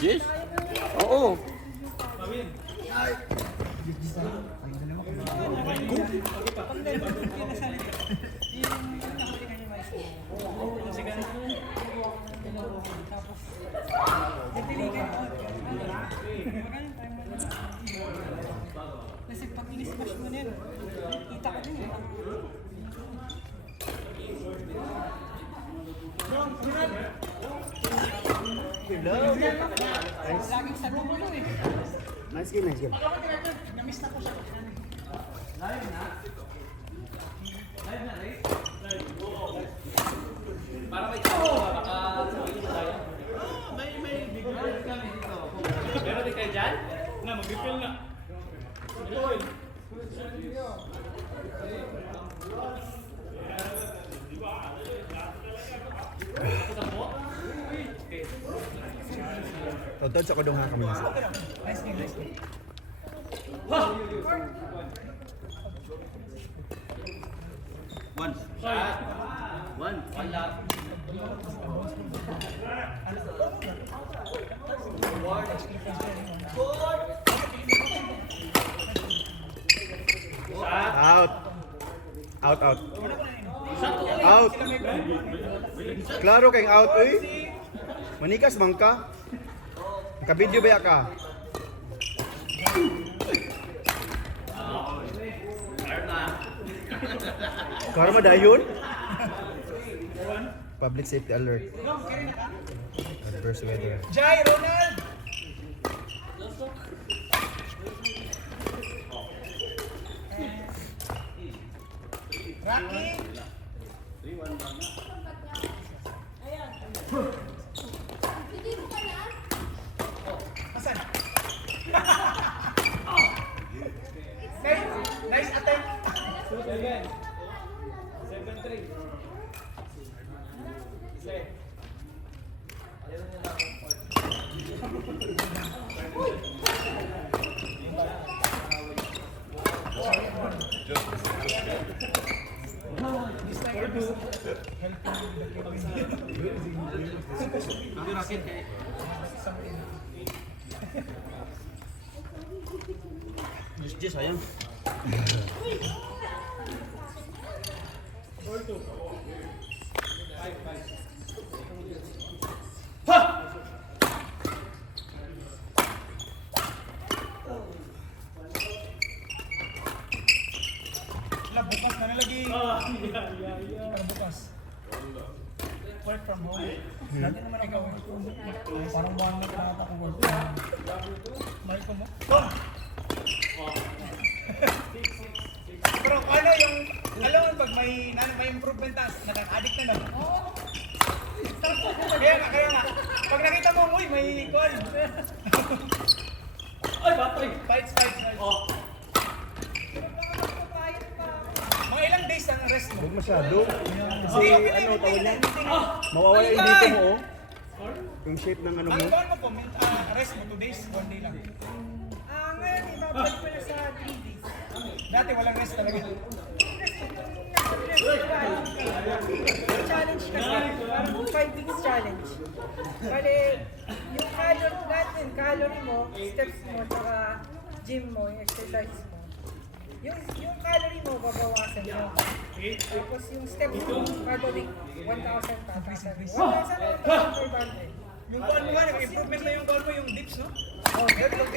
Yes? Oo. Kasi pag in-smash mo na yun, kita ka din yun. Laging sa gulo eh. Nice game, nice game. Namiss na ko siya. Para may tao, baka sabihin mo tayo. May bigla kami dito. Meron din kayo dyan? Na, mag-refill na. Totoo sa kodong kami. Nice game, nice game. One. One lang. Out. Out, out. Out. Klaro kayong out, uy. Manikas man ka. Naka-video ba ka? Klaro madayon? Public safety alert. Adverse weather. Jai, Ronald! Rocky! Asan? Nice attempt! 7-3. Ang racket kay. Just ayun. Wala, bukas na nalagi. Para bukas. Work from home. Lagi naman ikaw. Parang buwan na ata kung work from home. Mariko mo? Tom! Pero ano yung, alam mo pag may improvement task, nakaka-addict na lang. Kaya nga. Pag nakita mo, uy, may call. Ay, batoy! Fights. Oh. Mga ilang days ang rest mo? Huwag masyado. Kasi Okay, okay, ano, okay, tawag niya? okay. Mawawala yung dito mo, oh. Yung shape ng ano mo. Ang call mo po, rest mo 2 days, 1 day lang. Ngayon, ibabalik ko na sa 3 days. Dati walang rest talaga. Challenge kasi, parang 5 weeks challenge. Bale, yung calorie mo, steps mo, saka gym mo, yung exercise mo. Yung calorie mo, babawasan mo. Tapos yung steps mo, kada week, 1,000 tatasan mo. 1,500. Yung call mo nga, nag-improvement na yung call mo, yung dips, no? Oh, yun yung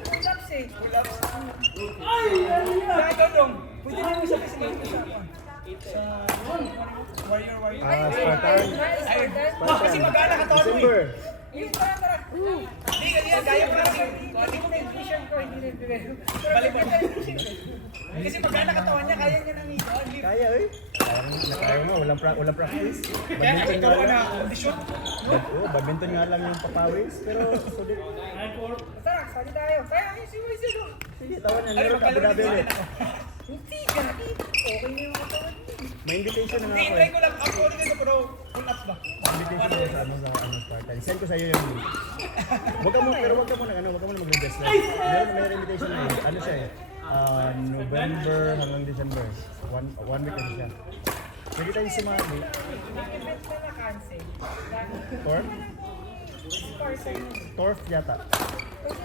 pull-ups eh. Pull-ups. Ikaw dong, pwede na mo sabi sa mga sa warrior. Spartan. Ay, kasi mag-aana katawan mo December. eh. Yung tara. Hindi, gaya pa natin. Hindi ko na yung vision ko, hindi na yung Balik mo. Kasi mag-aana katawan niya, kaya niya nang i-on. Kaya, eh. Kaya mo, walang practice. Kaya Badminton nga nakita ko na lang. audition. Oo, badminton nga lang yung papawis. Pero, sulit. Tara, sali tayo. Kaya yung si Moise no? Sige, tawan na. Ay, Meron ka, Abu Dhabi magkalaro ulit. din ako. Hindi ka. Okay na yung mga tawag niya. May invitation na nga Hindi, ako try eh. ko lang. Ako ulit ito, pero pull-ups ba? Invitation ko sa Spartan. Send ko sa iyo yung link. Wag ka muna mag-register. May invitation na eh. Ano siya eh? November hanggang December. One week kasi siya. Pwede tayong sumali. Yung event na na-cancel. Dahil Torf? sponsor yun. Torf yata. Kasi,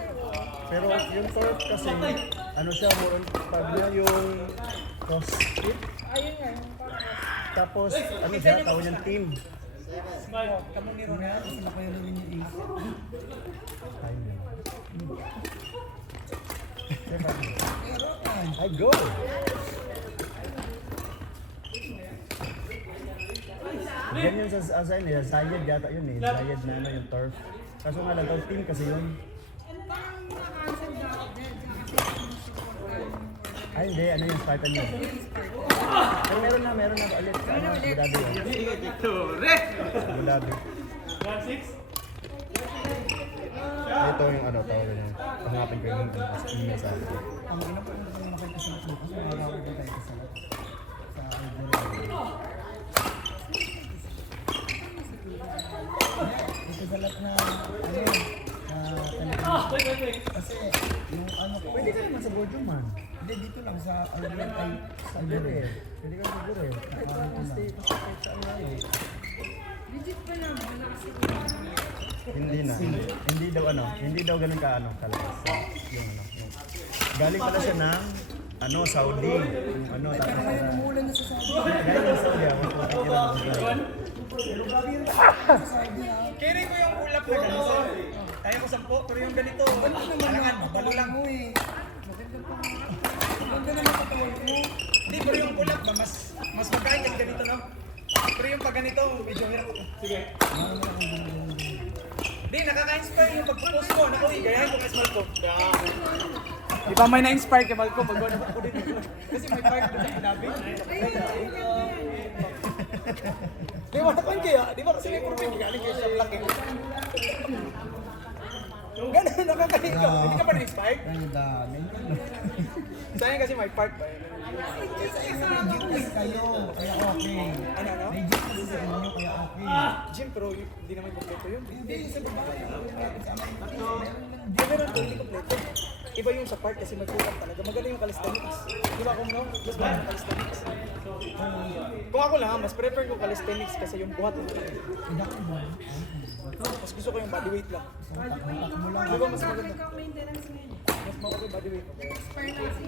Pero yung Torf kasi, ano siya, more on pag niya yung CrossFit. ayun nga, yung parang Tapos, ano siya, tawag niyang team. Kamu ni Ronaldo, sila kayo rin yung Ace. Ayun yun. Rokan. I go! Yan yun sa assign eh, Zayed yata yun eh, Zayed na ano yung turf. Kaso nga lang daw team kasi yun. parang na-cancel na dahil kasi sinusuportahan. Ay hindi, ano yung Spartan yun. Pero meron na ulit sa ano, Abu Dhabi yun. Abu Dhabi. 1-6? Ito yung ano, tawag yun. Pangapin ko yung email sa akin. Ang ina po yung nakakasalat mo kasi wala ko ba tayo kasalat sa Algeria. Ito salat na telephone. Kasi yung ano ko, Pwede ka naman sa boardroom man. hindi dito lang sa Algeria ay sa Pwede Algeria. eh. Pwede ka siguro eh. Stay kahit saan nga eh. Legit pa lang, wala kasi Hindi na. Hindi daw ganun ka ano kalakas. Yung ano. Yung. Galing pala siya ng ano, Saudi. Yung ano, tapos Kaya umulan na sa Saudi. galing ng Saudi ako. Pero grabe yung sa Saudi ha. Carry ko yung ulap na ganito. Kaya ko 10, pero yung ganito. Alangan, babalo lang mo eh. Maganda naman katawan mo. Hindi, pero yung ulap ba, mas magkain kasi ganito, no? Pero yung pag ganito, medyo hirap ako. Sige. Hindi, nakaka-inspire yung pag-post ko. Naku, gayahin ko kay Small ko. Di ba may na-inspire kay Malco? Pag gano'n ako din. Kasi may part doon sa sinabi. Di ba naman kaya? Di ba kasi may profile galing kayo sa vlog eh. Ganun, nakakahin ka. Hindi ka ba na-inspire? Ang dami. Sayang kasi may part ba? Legit kayo, kaya okay. Ano? Legit kasi sa inyo, kaya okay. Gym, pero hindi naman kompleto yun. Hindi, sa babae. Di meron to, hindi kompleto. Iba yung sa part kasi magkulang talaga. Maganda yung calisthenics. Di ba kung no? Mas maganda yung calisthenics. Kung ako lang, mas prefer ko calisthenics kasi yung buhat mo lang. Hindi ako ba? Mas gusto ko yung bodyweight lang. Di ba mas maganda? maintenance ngayon. Mas maokay bodyweight. Expert na kasi.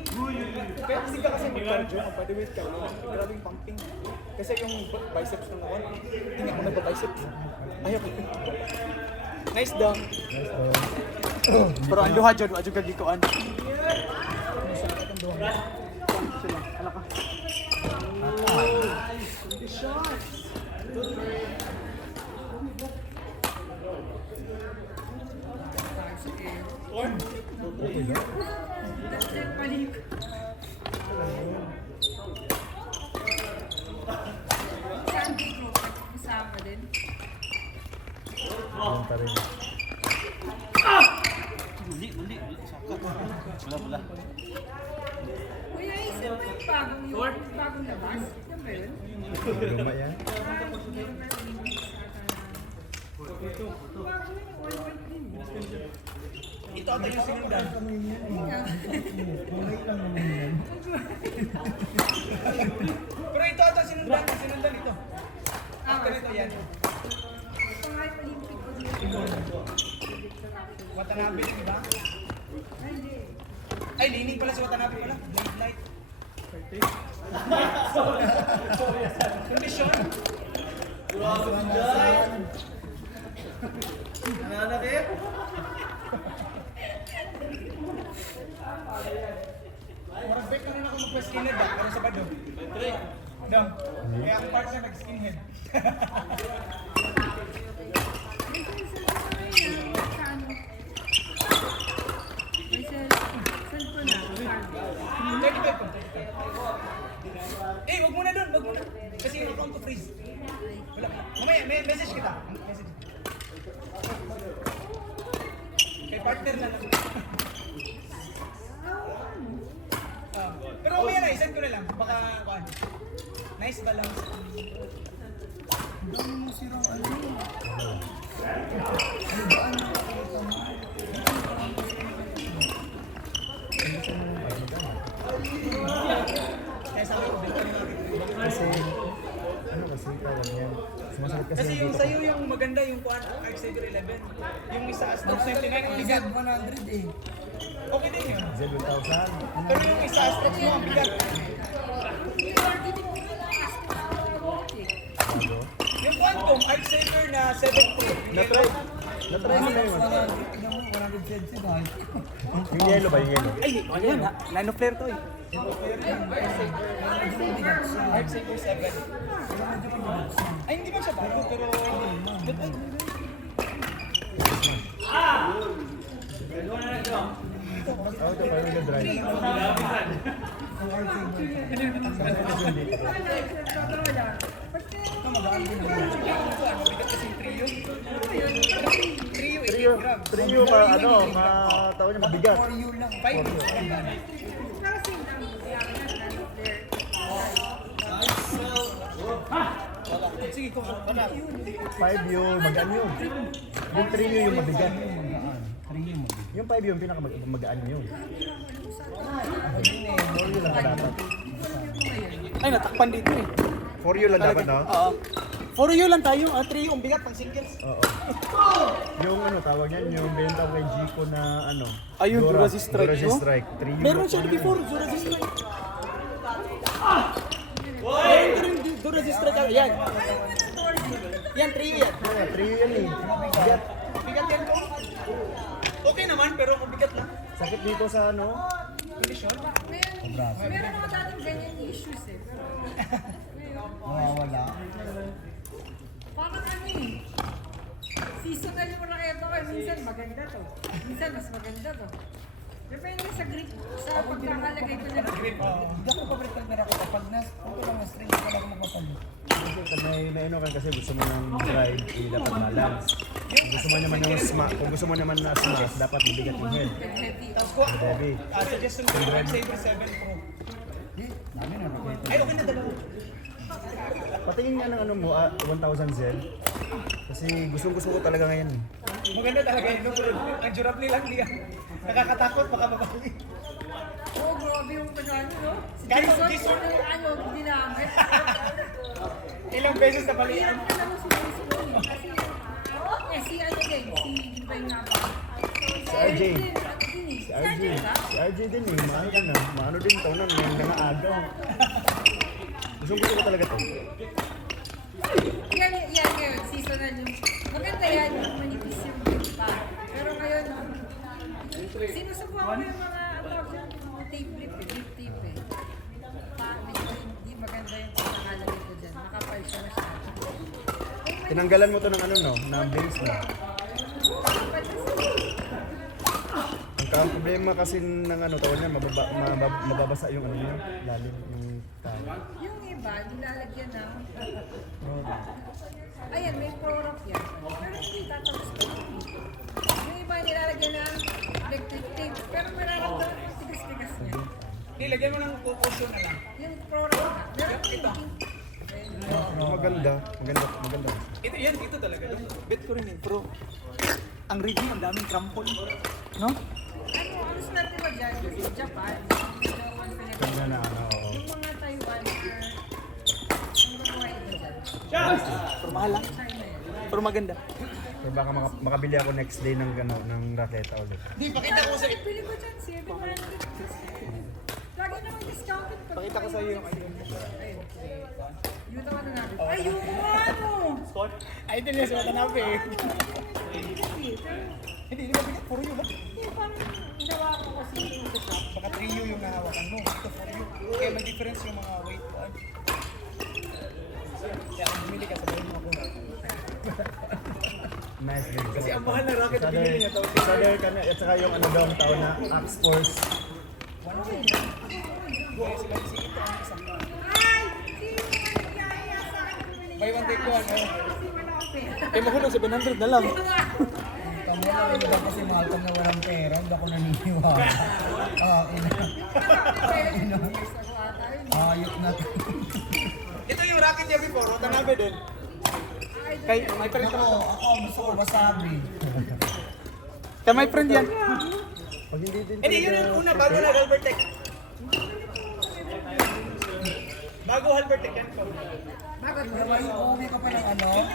Kaya hindi ka kasi mag-cardio, mag-bodyweight ka. Grabe yung pumping. Kasi yung biceps ng ako, hindi ako nagpa-biceps. Ayaw ko. Nice daw. Pero ang duha dyan, adyo kagikuan. Sandy group, kasama din. Yun pa rin. Mali. Wala. Kuya, isa mo yung bagong labas? Yan ba yun? Luma yan. Ito ata yung sinundan. Kulay lang naman yan. Pero ito ata sinundan ito. After ito yan. Pangalan Olympic o dito? Watanabe, di ba? Hindi. Ay, lining pala si Watanabe pala. Blade light. Condition. Nananakit? Murag break na rin ako mag-skinhead ba? Pero sa bado. Dong. Kaya ang partner nag-skinhead. Eh, wag muna doon, wag muna. Kasi yung account ko freeze. Wala. Mamaya, may message kita. Message. Kay partner na lang. Pero mamaya na, isend ko na lang. Baka, nice balance. Ang dami mong sirang ano. Kaya sabi ko, bigyan mo natin. Kasi Yan. Sumasagot kasi, Kasi yung dito. sa'yo yung maganda yung kuan Arc Saver 11. Yung isa Astro 79 ang bigat. Z100 eh. Okay din yun. Z1000. Pero yung isa Astro mo ang bigat. Bago. Yung Quantum Arc Saver na 7.3. Na-try. Na-try mo na yun. 100 cents guys. Yung yellow ba? Yung yellow? Ay, ano yan ha? Nano flare to eh. Arc Saver 7. Ay, hindi ba siya bago? Pero... Out of our drive. Trio ka, ano, tawag niya mabigat. For you lang. 5 years. Sige, kung ano. 5 yun, magaan yun. Yung trio yung mabigat. Yung 5 yun, pinakamagaan yun. 4 yun lang dapat. Ay, natakpan dito eh. 4 yun lang dapat, no? Oo. 4 yun lang tayo. 3 yung bigat pang singles. Oo. Yung ano, tawag yan, yung benta kay Jico na ano. Ayun, Jurassic Strike, Jurassic no? Strike. Trio. Meron siya before, Jurassic Strike. Meron din Jurassic Strike. Yan. Yan, 3 yan. Trio yan eh. Bigat. Bigat yan ko. Okay naman, pero mabigat lang. Sakit dito sa ano. Condition. Meron ako dating ganyan issues eh. Pero Mawawala. parang ano eh. Seasonal yung raketo ko. Minsan maganda to. Minsan mas maganda to. Depende sa grip, sa pagkakalagay ko ng grip. Hindi ako paborito ng ako kapag punto lang na string ko lang magpapalit. Kasi pag naino ka kasi gusto mo ng drive, dapat balance. Kung gusto mo naman ng kung gusto mo naman na smash, dapat mabigat yung head. Heavy. Tapos ko, Heavy. suggestion ko yung Saber 7 Pro. Dami na nakita. Ay, okay na dalawa. Patingin nga ng ano mo, 1000 Zen. Kasi gusto ko talaga ngayon. Maganda talaga yun. Ang durable lang di yan. Nakakatakot, baka mabali. Oh, grabe yung panalo, no? Si Kahit Jason, Jason- ano, ginamit. Ilang beses na balian. Hirap na lang si Jason eh. Kasi, si ano din, si ba yung nga ba? Si RJ. Si Si RJ. Si RJ din eh, maano din na. Maano din taon na, may mga agaw. Gusto ko talaga to. Yan ngayon, seasonal yung, maganda yan, yung manipis yung pa. Pero ngayon, sinusubukan ko yung mga, tape grip, grip tape eh. Medyo hindi maganda yung pagkakalagay ko dyan. Nakapal siya masyado. Tinanggalan mo to ng ano no, ng base na. Nakapal kasi. Ang problema kasi ng ano, tawag niya, mababasa yung ano niya, lalim, yung tao. Yung iba, nilalagyan ng, ayan, may pro-rock yan. Pero hindi tatapos ko. Yung iba nilalagyan ng electric tape. Pero mararamdaman yung tigas-tigas niya. Nilagyan mo ng cushion na lang. Yung pro-rock na. Meron ko Ito. Maganda. Ito yan, ito talaga. Bet ko rin eh, pro. Ang review, ang daming crumple. No? Ano swerte mo dyan? Kasi Japan, medyo confident. Ganda na ano. oo. Yung mga Taiwan, ang gagawa ito dyan. Pero mahal lang. China yan. Pero maganda. Pero baka makabili ako next day ng ano, ng raketa ulit. Di, pakita ko sa... Pili ko dyan, 700. Lagi naman discounted. pag- Pakita ko sa iyo yung ayun. Ayun. Yung tawa na natin. Ay, yung ano! Ay, ito niya sa Watanabe eh. Hindi ba bigat? Puro yun ba? Hindi, parang ginawa ko kasi yung sa shop. Baka trio yung nahawakan mo. Ito for you. Kaya may difference yung mga weight ko. Kaya kung bumili ka, sabihin mo ako. Nice din. Kasi ang mahal na racket na binili niya. Sabi kami, at saka yung ano daw ang tao na Axe Force. Buhay sila si Ito ang isang ka. Ay! Sino ang nagkaya sa akin? Buy one take one. Kasi wala akong pera. Eh, mahulog 700 na lang. Tama na rin iba kasi mahal ka na walang pera. Hindi ako naniniwala. Ina. Years ago ata yun. Ayok na. Ito yung racket niya before. Watanabe din. Kay, my friend ko. Ako gusto ko wasabi. Kay my friend yan. Pag hindi din Hindi, yun yung una. Bago na Albert Tech. Bago Albert Ekan ko. Bakit? Uuwi ka pa ng ano?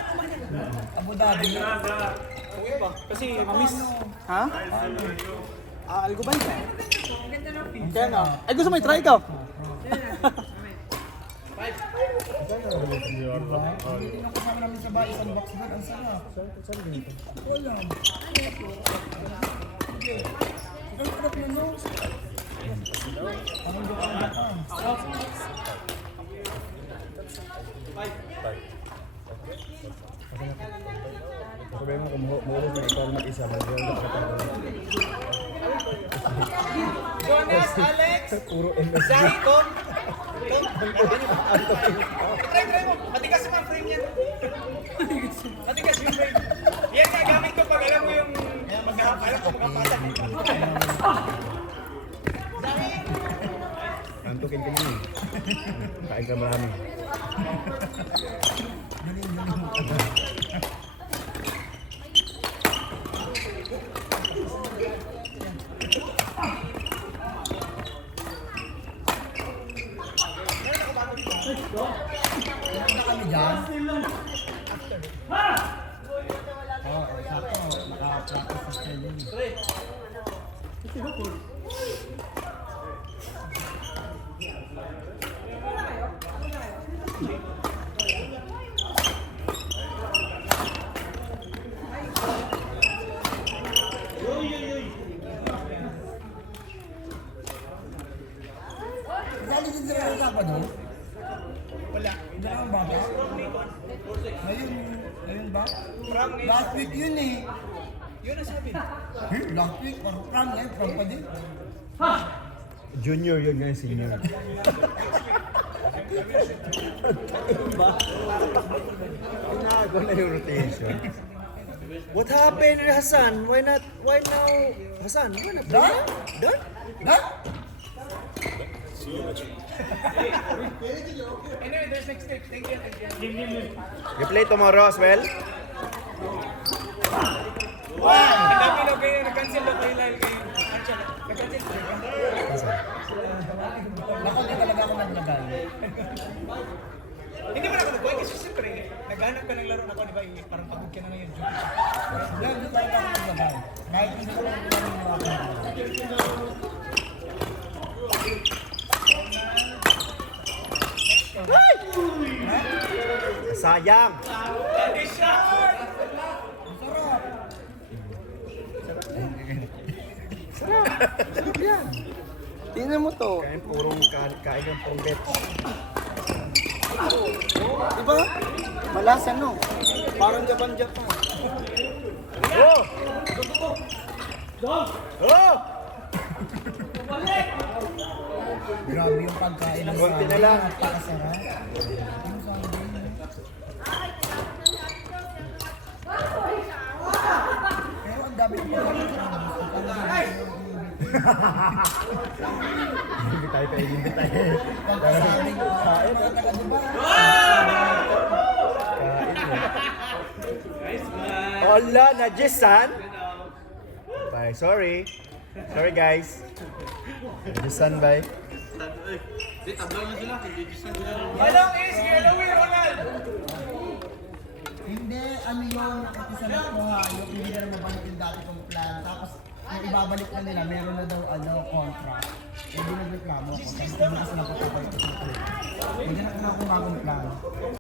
Abu Dhabi. Okay ba? Kasi mamiss. Ha? Algubay ka. Kaya nga. Ay gusto mo i-try ka? Diba? Hindi na kasama namin sa bahay, isang box doon. Ang sarap. Wala. Ang sarap na no? Ang duka. Sabi mo kung muulog na ikaw mag-isa, mag-roll up ka talaga. Jonas, Alex, Puro MS. Zahi, Tom. Try mo. Matigas yung frame niya. Matigas yung frame. Yan nga, gamit ko pag alam mo yung alam ko magkapatan. Zahi. Antukin ka niyo. Kain ka marami. Ano kami dyan? Oo, sakto. Naka-practice sa training. Dali din sila ng Sabado? Wala. Hindi naman bata? Ngayon ba? From Last week yun eh. yun ang sabi. Last week, from ngayon, from pa din. Junior yun ngayon, senior. Pinagawa na yung rotation. What happened, Hassan? Why now, Hassan? Why not? Done? Done? Done? Anyway, there's next step. Thank you. You play tomorrow as well? Ang dami daw kayo, nag-cancel daw kayo dahil kayo. Actually, nag-cancel kayo. Baka di talaga ako naglagay. Hindi mo na ako nag-buhay kasi siyempre, naghanap ka ng laro na ko, di ba? Parang pagod ka na ngayon. Hindi talaga ako naglagay. Kahit hindi ko lang namin yung ako. Sayang! Sarap yan! Tingnan mo to. Kain purong kain ng pongget. Di ba? Malasa no? Parang Japan. Oh! Oh! Grabe yung pagkain ng Konti na lang. Napakasarap. Yung Sunday, pero ang dami yung pagkain ng Hindi tayo kainin tayo. pagkasabing kain mga taga-Dubai. Hola, Najisan! Bye, sorry. Sorry guys. Najisan, bye. Anong is Yellowway, Ronald? Hindi, ano yung nakikisalat ko ha, yung hindi na mabalik yung dati kong plan. Tapos, yung ibabalik na nila, meron na daw contract. Hindi nagreklamo ako. Kasi hindi kasi napatabay ko. Hindi na ako bagong plan.